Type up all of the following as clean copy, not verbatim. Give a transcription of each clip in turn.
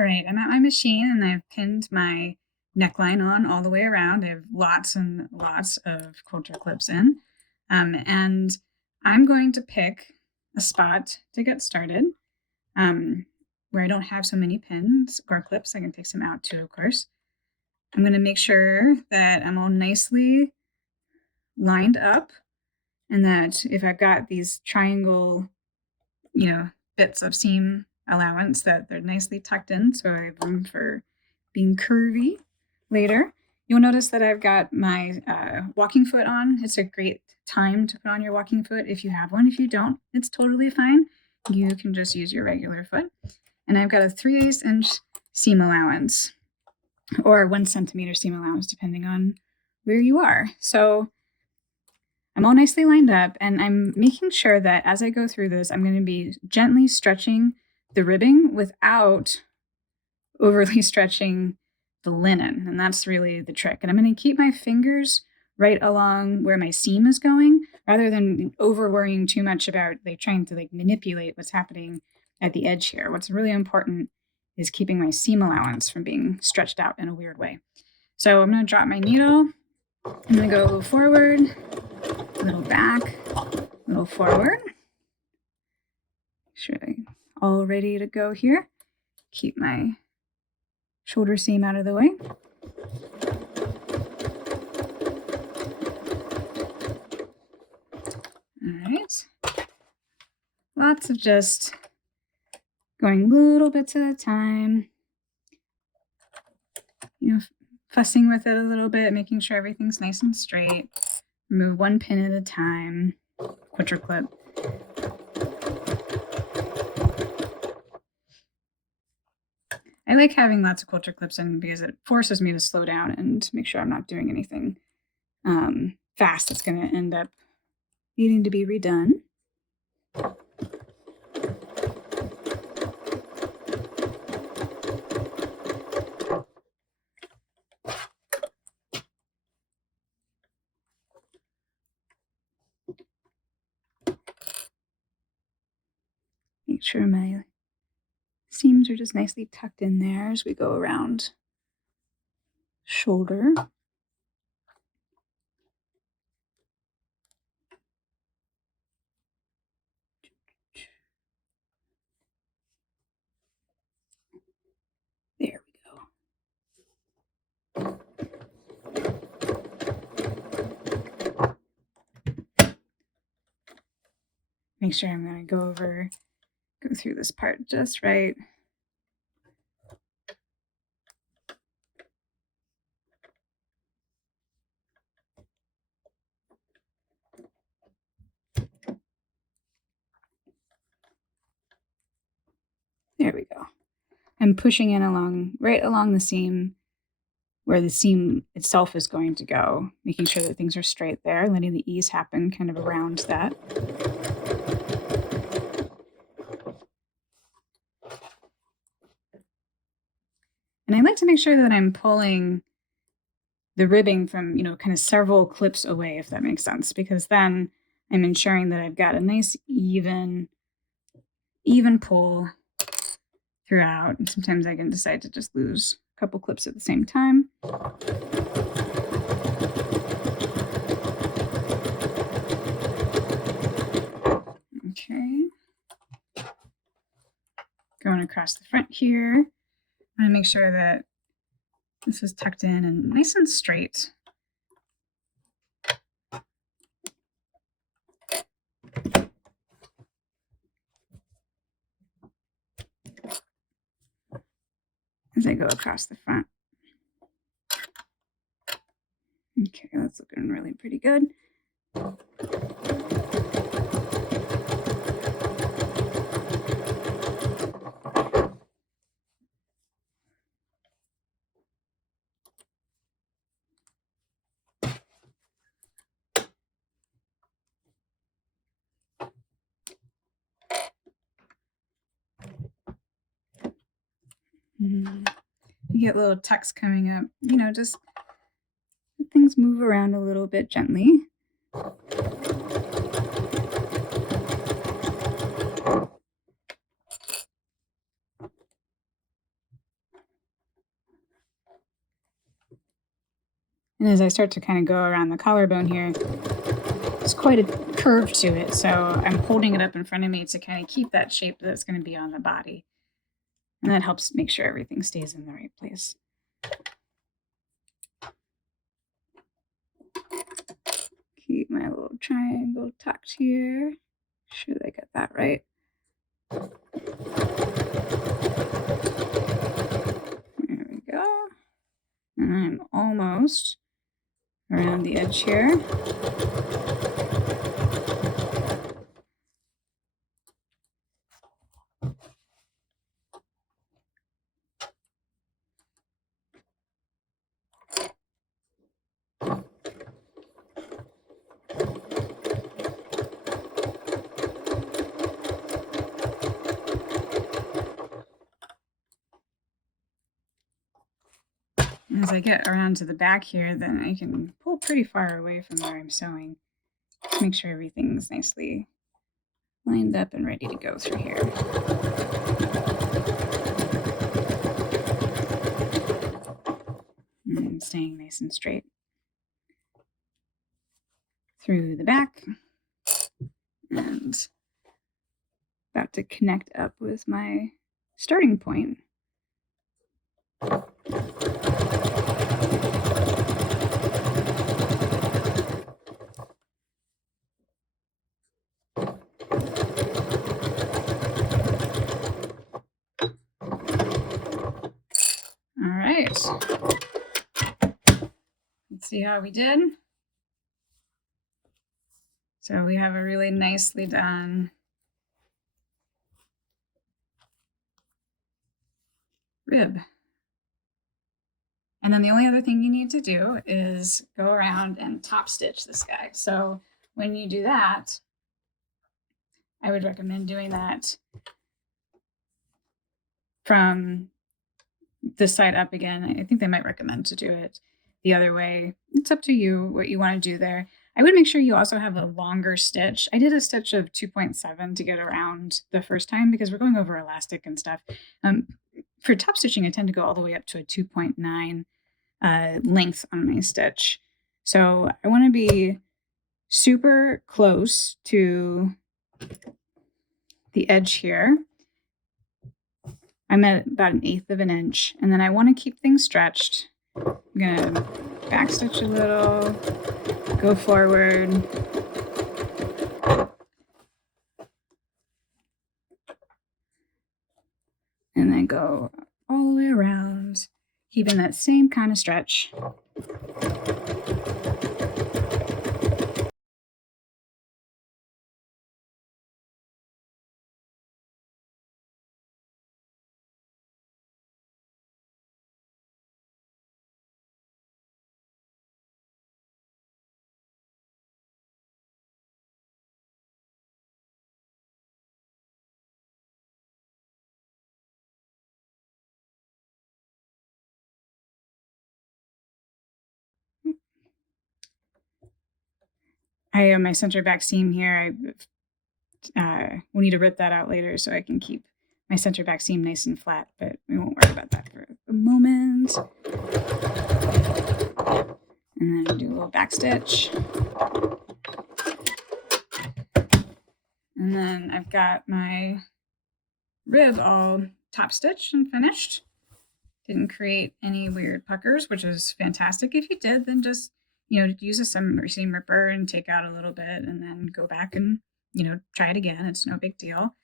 All right, I'm at my machine and I've pinned my neckline on all the way around. I have lots and lots of quilter clips in. And I'm going to pick a spot to get started where I don't have so many pins or clips. I can take some out too, of course. I'm going to make sure that I'm all nicely lined up and that if I've got these triangle, bits of seam allowance, that they're nicely tucked in so I have room for being curvy later. You'll notice that I've got my walking foot on. It's a great time to put on your walking foot if you have one. If you don't, it's totally fine. You can just use your regular foot. And I've got a 3/8 inch seam allowance or 1 centimeter seam allowance, depending on where you are. So I'm all nicely lined up, and I'm making sure that as I go through this, I'm going to be gently stretching the ribbing without overly stretching the linen. And that's really the trick. And I'm going to keep my fingers right along where my seam is going rather than over worrying too much about trying to manipulate what's happening at the edge here. What's really important is keeping my seam allowance from being stretched out in a weird way. So I'm going to drop my needle. I'm going to go a little forward, a little back, a little forward. Sure, all ready to go here. Keep my shoulder seam out of the way. All right. Lots of just going little bits at a time. Fussing with it a little bit, making sure everything's nice and straight. Remove one pin at a time. Quilter clip. I like having lots of quilter clips in because it forces me to slow down and make sure I'm not doing anything fast that's going to end up needing to be redone. Make sure my seams are just nicely tucked in there as we go around shoulder. There we go. Make sure I'm going to go through this part just right. There we go. I'm pushing in right along the seam where the seam itself is going to go, making sure that things are straight there, letting the ease happen kind of around that. And I like to make sure that I'm pulling the ribbing from, kind of several clips away, if that makes sense, because then I'm ensuring that I've got a nice even pull throughout. And sometimes I can decide to just lose a couple clips at the same time. Okay. Going across the front here. I want to make sure that this is tucked in and nice and straight. As I go across the front. Okay, that's looking really pretty good. You get little tucks coming up, just let things move around a little bit gently. And as I start to kind of go around the collarbone here, there's quite a curve to it. So I'm holding it up in front of me to kind of keep that shape that's going to be on the body. And that helps make sure everything stays in the right place. Keep my little triangle tucked here. Should I get that right? There we go. And I'm almost around the edge here. As I get around to the back here, then I can pull pretty far away from where I'm sewing to make sure everything's nicely lined up and ready to go through here. And staying nice and straight through the back. And about to connect up with my starting point. All right. Let's see how we did. So we have a really nicely done rib. And then the only other thing you need to do is go around and top stitch this guy. So when you do that, I would recommend doing that from this side up again. I think they might recommend to do it the other way. It's up to you what you want to do there. I would make sure you also have a longer stitch. I did a stitch of 2.7 to get around the first time because we're going over elastic and stuff. For top stitching, I tend to go all the way up to a 2.9 length on my stitch. So I want to be super close to the edge here. I'm at about 1/8 of an inch, and then I want to keep things stretched. I'm going to back stitch a little, go forward, and then go all the way around, keeping that same kind of stretch. I have my center back seam here. We'll need to rip that out later so I can keep my center back seam nice and flat, but we won't worry about that for the moment. And then do a little back stitch. And then I've got my rib all top stitched and finished. Didn't create any weird puckers, which is fantastic. If you did, then just, use a seam ripper and take out a little bit and then go back and, try it again. It's no big deal.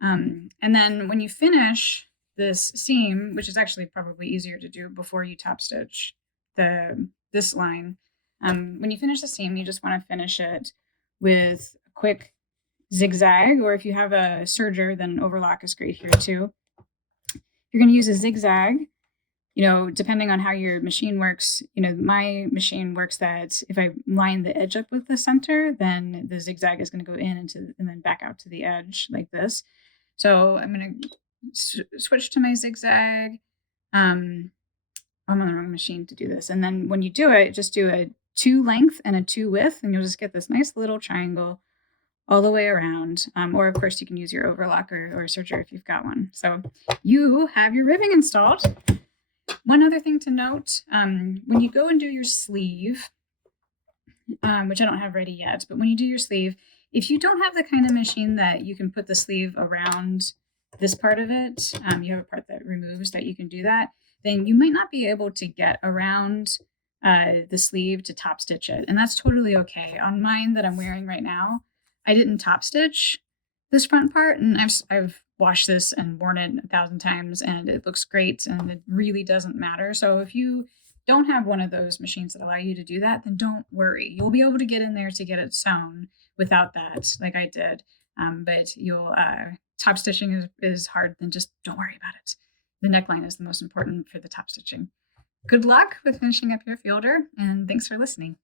And then when you finish this seam, which is actually probably easier to do before you top stitch this line, when you finish the seam, you just want to finish it with a quick zigzag, or if you have a serger, then overlock is great here too. You're going to use a zigzag. Depending on how your machine works, my machine works that if I line the edge up with the center, then the zigzag is going to go in and then back out to the edge like this. So I'm going to switch to my zigzag. I'm on the wrong machine to do this. And then when you do it, just do a 2 length and a 2 width, and you'll just get this nice little triangle all the way around. Or of course you can use your overlock or serger if you've got one. So you have your ribbing installed. One other thing to note, when you go and do your sleeve, which I don't have ready yet, but when you do your sleeve, if you don't have the kind of machine that you can put the sleeve around this part of it, you have a part that removes that you can do that, then you might not be able to get around the sleeve to top stitch it. And that's totally okay. On mine that I'm wearing right now, I didn't top stitch this front part, and I've washed this and worn it 1,000 times, and it looks great, and it really doesn't matter. So if you don't have one of those machines that allow you to do that, then don't worry. You'll be able to get in there to get it sewn without that, like I did. But you'll top stitching is hard. Then just don't worry about it. The neckline is the most important for the top stitching. Good luck with finishing up your fielder, and thanks for listening.